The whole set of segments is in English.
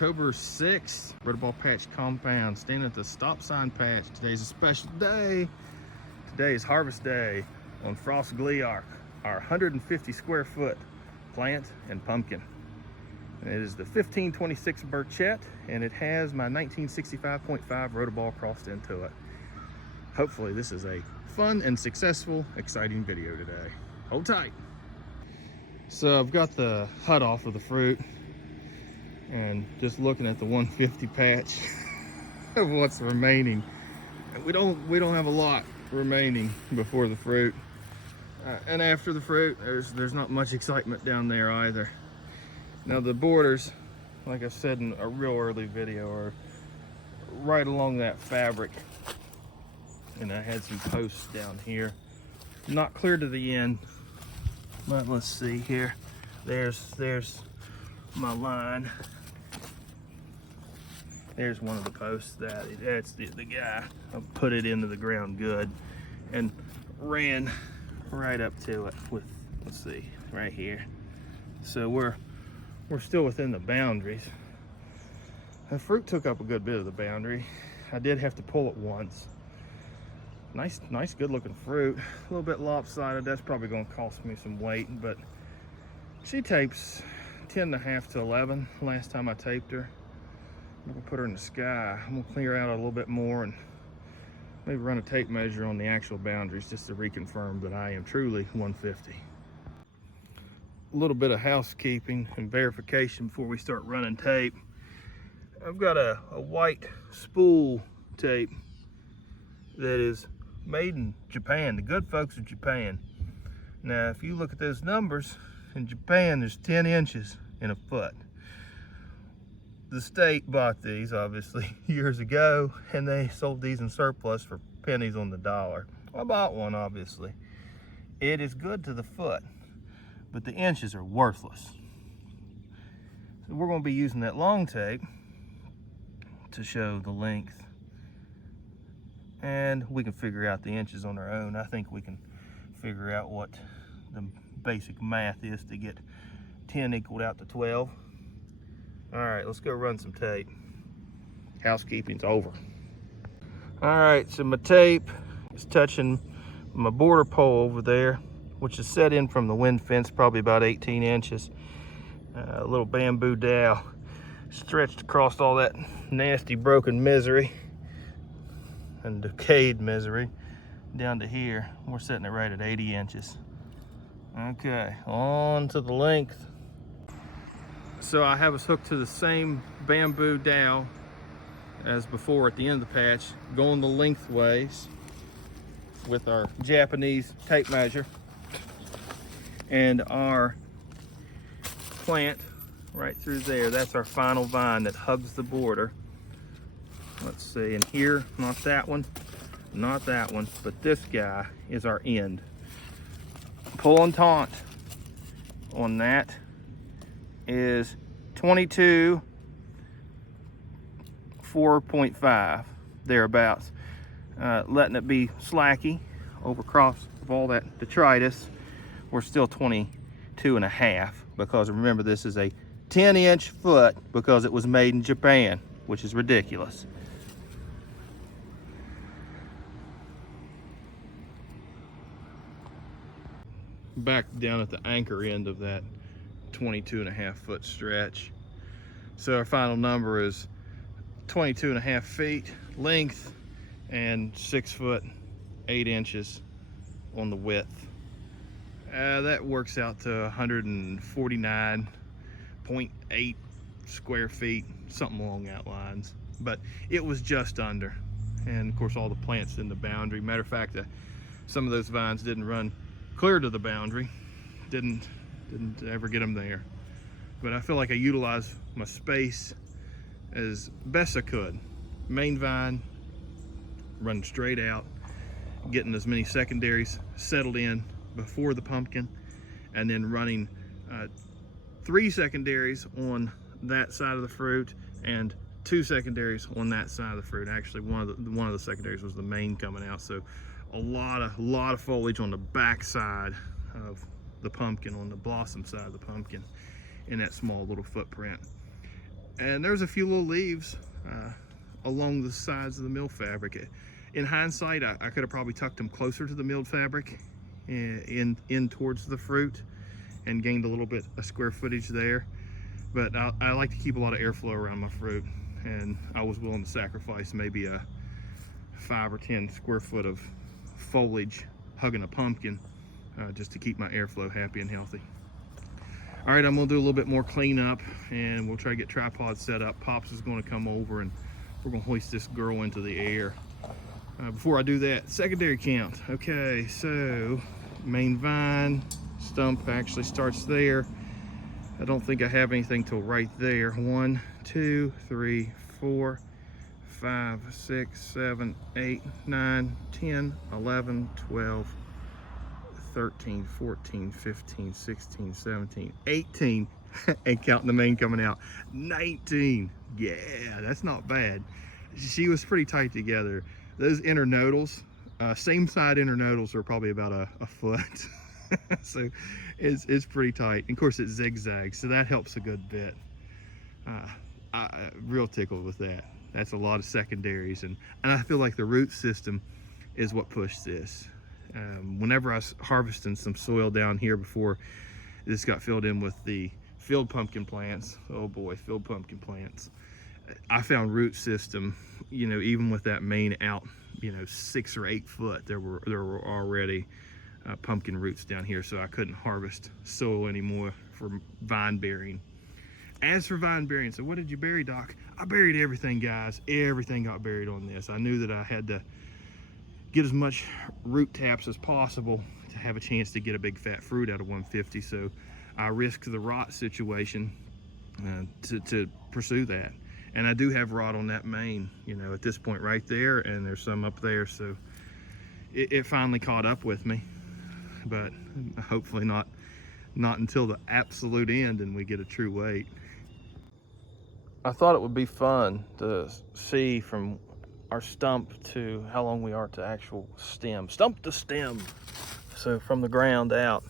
October 6th, Rotoball Patch Compound, standing at the stop sign patch. Today's a special day. Today is Harvest Day on Frost Glee Arc, our 150 square foot plant and pumpkin. And it is the 1526 Burchett, and it has my 1965.5 Rotoball crossed into it. Hopefully this is a fun and successful, exciting video today. Hold tight. So I've got the hut off of the fruit and just looking at the 150 patch of what's remaining. We don't have a lot remaining before the fruit, and after the fruit there's not much excitement down there either. Now the borders, like I said in a real early video, are right along that fabric, and I had some posts down here, not clear to the end, but let's see here. There's my line. There's one of the posts that's the guy. I put it into the ground good and ran right up to it with, let's see, right here. So we're still within the boundaries. The fruit took up a good bit of the boundary. I did have to pull it once. Nice good looking fruit. A little bit lopsided. That's probably going to cost me some weight, but she tapes 10.5 to 11 last time I taped her. I'm gonna put her in the sky. I'm gonna clear out a little bit more and maybe run a tape measure on the actual boundaries just to reconfirm that I am truly 150. A little bit of housekeeping and verification before we start running tape. I've got a white spool tape that is made in Japan, the good folks of Japan. Now, if you look at those numbers, in Japan there's 10 inches in a foot. The state bought these, obviously, years ago, and they sold these in surplus for pennies on the dollar. I bought one, obviously. It is good to the foot, but the inches are worthless. So we're going to be using that long tape to show the length, and we can figure out the inches on our own. I think we can figure out what the basic math is to get 10 equaled out to 12. All right, let's go run some tape. Housekeeping's over. All right, so my tape is touching my border pole over there, which is set in from the wind fence, probably about 18 inches. A little bamboo dowel stretched across all that nasty broken misery and decayed misery down to here. We're setting it right at 80 inches. Okay, on to the length. So I have us hooked to the same bamboo dowel as before at the end of the patch, going the lengthways with our Japanese tape measure, and our plant right through there. That's our final vine that hugs the border. Let's see, and here, not that one, but this guy is our end. Pull and taunt on that is 22, 4.5, thereabouts. Letting it be slacky over across of all that detritus. We're still 22.5, because remember, this is a 10-inch foot because it was made in Japan, which is ridiculous. Back down at the anchor end of that 22.5 foot stretch. So our final number is 22.5 feet length and 6 foot 8 inches on the width. That works out to 149.8 square feet, something along that lines. But it was just under, and of course all the plants in the boundary. Matter of fact, some of those vines didn't run clear to the boundary. Didn't ever get them there, but I feel like I utilized my space as best I could. Main vine running straight out, getting as many secondaries settled in before the pumpkin, and then running 3 secondaries on that side of the fruit and 2 secondaries on that side of the fruit. Actually, one of the secondaries was the main coming out, so a lot of foliage on the back side of the pumpkin, on the blossom side of the pumpkin, in that small little footprint. And there's a few little leaves along the sides of the milled fabric. In hindsight, I could have probably tucked them closer to the milled fabric in towards the fruit and gained a little bit of square footage there. But I like to keep a lot of airflow around my fruit, and I was willing to sacrifice maybe a 5 or 10 square foot of foliage hugging a pumpkin just to keep my airflow happy and healthy. All right, I'm gonna do a little bit more cleanup, and we'll try to get tripod set up. Pops is gonna come over and we're gonna hoist this girl into the air. Before I do that, secondary count. Okay, so main vine stump actually starts there. I don't think I have anything till right there. 1, 2, 3, 4, 5, 6, 7, 8, 9, 10, 11, 12, 13, 14, 15, 16, 17, 18, and counting the main coming out, 19. Yeah, that's not bad. She was pretty tight together. Those internodals, same side internodals are probably about a foot. So it's pretty tight. And of course it zigzags, so that helps a good bit. Real tickled with that. That's a lot of secondaries, and I feel like the root system is what pushed this. Whenever I was harvesting some soil down here before this got filled in with the field pumpkin plants, oh boy, field pumpkin plants, I found root system, you know, even with that main out, you know, 6 or 8 foot, there were already pumpkin roots down here, so I couldn't harvest soil anymore for vine bearing. As for vine bearing, so what did you bury, Doc? I buried everything, guys. Everything got buried on this. I knew that I had to get as much root taps as possible to have a chance to get a big fat fruit out of 150, so I risked the rot situation to pursue that. And I do have rot on that main, you know, at this point right there, and there's some up there, so it finally caught up with me, but hopefully not until the absolute end and we get a true weight. I thought it would be fun to see from our stump to how long we are to actual stem, stump to stem. So from the ground out,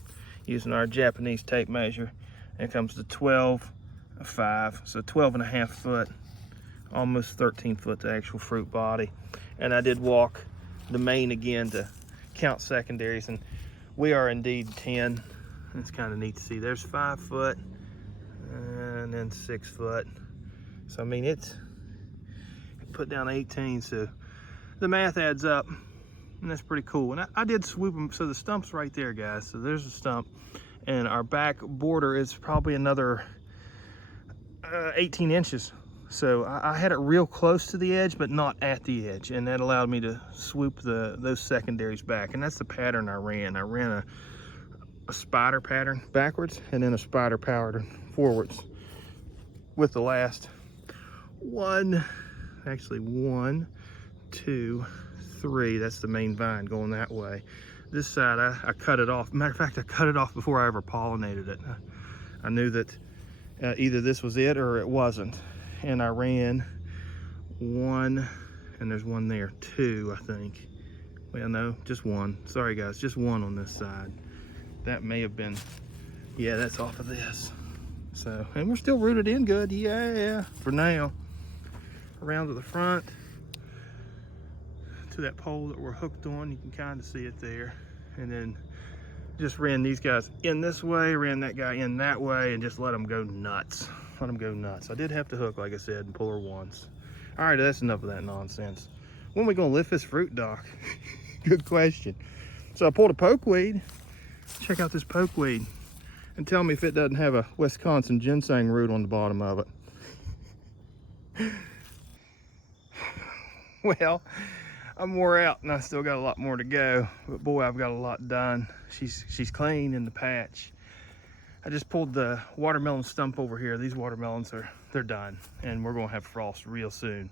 using our Japanese tape measure, it comes to 12.5, so 12.5 foot, almost 13 foot to actual fruit body. And I did walk the main again to count secondaries, and we are indeed 10. It's kind of neat to see. There's 5 foot and then 6 foot. So I mean, it's put down 18, so the math adds up, and that's pretty cool. And I did swoop them, so the stump's right there, guys. So there's a stump, and our back border is probably another 18 inches. So I had it real close to the edge, but not at the edge, and that allowed me to swoop those secondaries back. And that's the pattern I ran. I ran a spider pattern backwards, and then a spider pattern forwards, with the last one, 2, 3, that's the main vine going that way. This side, I cut it off. Matter of fact, I cut it off before I ever pollinated it. I knew that either this was it or it wasn't. And I ran 1, and there's 1 there, 2, I think. Well, no, just 1. Sorry guys, just 1 on this side. That may have been, yeah, that's off of this. So, and we're still rooted in good, yeah, for now. Around to the front, to that pole that we're hooked on, you can kind of see it there. And then just ran these guys in this way, ran that guy in that way, and just let them go nuts. Let them go nuts. I did have to hook, like I said, and pull her once. All right, that's enough of that nonsense. When are we gonna lift this fruit, Doc? Good question. So I pulled a pokeweed. Check out this pokeweed and tell me if it doesn't have a Wisconsin ginseng root on the bottom of it. Well, I'm wore out and I still got a lot more to go, but boy, I've got a lot done. She's clean in the patch. I just pulled the watermelon stump over here. These watermelons they're done, and we're gonna have frost real soon.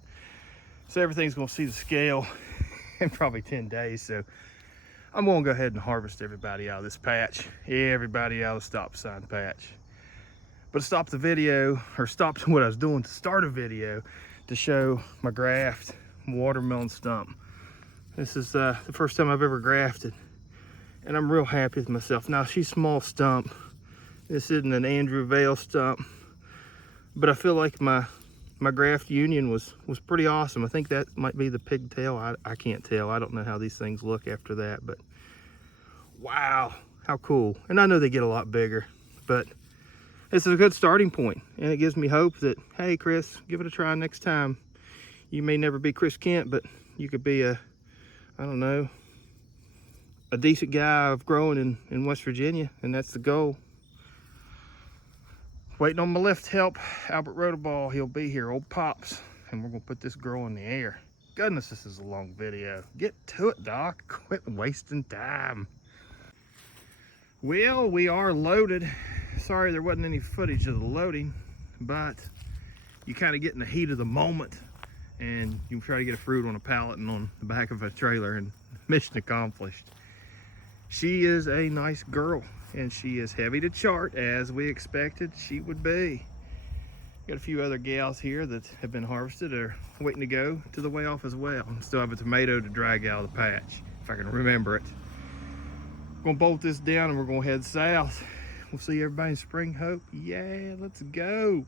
So everything's gonna see the scale in probably 10 days. So I'm gonna go ahead and harvest everybody out of this patch, everybody out of the stop sign patch. But stop the video, or stopped what I was doing to start a video to show my graft watermelon stump. This is the first time I've ever grafted, and I'm real happy with myself. Now she's small stump. This isn't an Andrew Vale stump, but I feel like my my graft union was pretty awesome. I think that might be the pigtail. I can't tell. I don't know how these things look after that, but wow, how cool. And I know they get a lot bigger, but this is a good starting point, and it gives me hope that, hey, Chris, give it a try next time. You may never be Chris Kent, but you could be I don't know, a decent guy of growing in West Virginia, and that's the goal. Waiting on my lift help, Albert Rotaball. He'll be here, old Pops, and we're gonna put this girl in the air. Goodness, this is a long video. Get to it, Doc. Quit wasting time. Well, we are loaded. Sorry there wasn't any footage of the loading, but you kind of get in the heat of the moment and you try to get a fruit on a pallet and on the back of a trailer, and mission accomplished. She is a nice girl, and she is heavy to chart, as we expected she would be. Got a few other gals here that have been harvested or waiting to go to the weigh off as well. Still have a tomato to drag out of the patch, if I can remember it. Gonna bolt this down and we're gonna head south. We'll see everybody in Spring Hope. Yeah, let's go.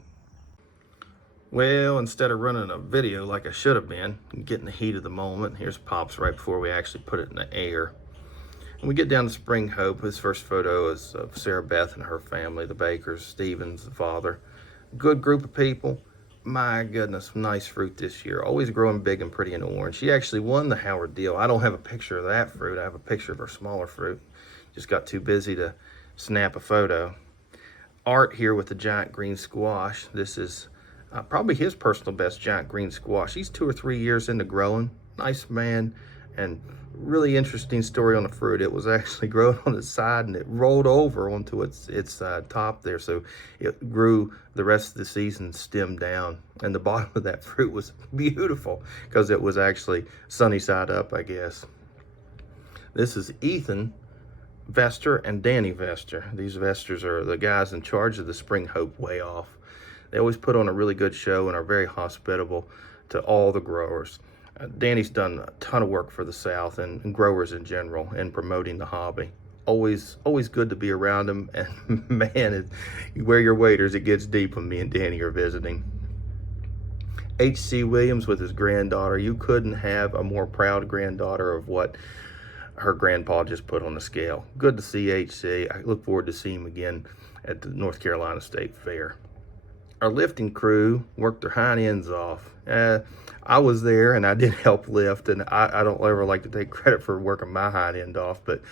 Well, instead of running a video like I should have been, getting the heat of the moment, here's Pops right before we actually put it in the air. When we get down to Spring Hope, his first photo is of Sarah Beth and her family, the Bakers, Stevens, the father. Good group of people. My goodness, nice fruit this year. Always growing big and pretty and orange. She actually won the Howard deal. I don't have a picture of that fruit. I have a picture of her smaller fruit. Just got too busy to snap a photo. Art here with the giant green squash. This is probably his personal best giant green squash. He's 2 or 3 years into growing. Nice man, and really interesting story on the fruit. It was actually growing on its side and it rolled over onto its top there, so it grew the rest of the season stem down, and the bottom of that fruit was beautiful because it was actually sunny side up, I guess. This is Ethan Vester and Danny Vester. These Vesters are the guys in charge of the Spring Hope Weigh Off. They always put on a really good show and are very hospitable to all the growers. Danny's done a ton of work for the South and growers in general in promoting the hobby. Always good to be around him, and man, you wear your waders, it gets deep when me and Danny are visiting. H.C. Williams with his granddaughter. You couldn't have a more proud granddaughter of what her grandpa just put on the scale. Good to see H.C. I look forward to seeing him again at the North Carolina State Fair. Our lifting crew worked their hind ends off. I was there and I did help lift, and I don't ever like to take credit for working my hind end off, but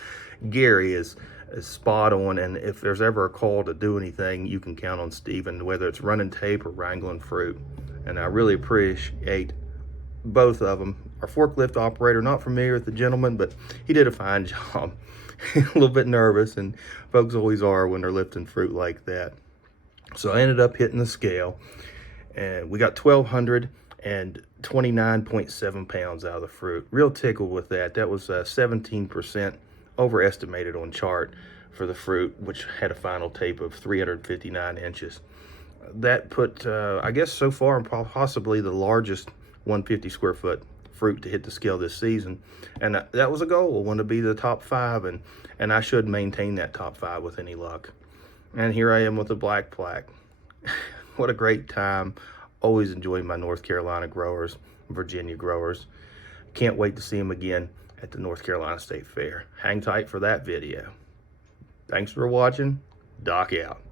Gary is spot on, and if there's ever a call to do anything, you can count on Steven, whether it's running tape or wrangling fruit. And I really appreciate both of them. Our forklift operator, not familiar with the gentleman, but he did a fine job. A little bit nervous, and folks always are when they're lifting fruit like that. So I ended up hitting the scale, and we got 1,229.7 pounds out of the fruit. Real tickled with that. That was 17% overestimated on chart for the fruit, which had a final tape of 359 inches. That put, I guess so far, possibly the largest 150 square foot fruit to hit the scale this season. And that was a goal. I wanted to be the top 5, and I should maintain that top 5 with any luck. And here I am with a black plaque. What a great time. Always enjoy my North Carolina growers, Virginia growers. Can't wait to see them again at the North Carolina State Fair. Hang tight for that video. Thanks for watching. Doc out.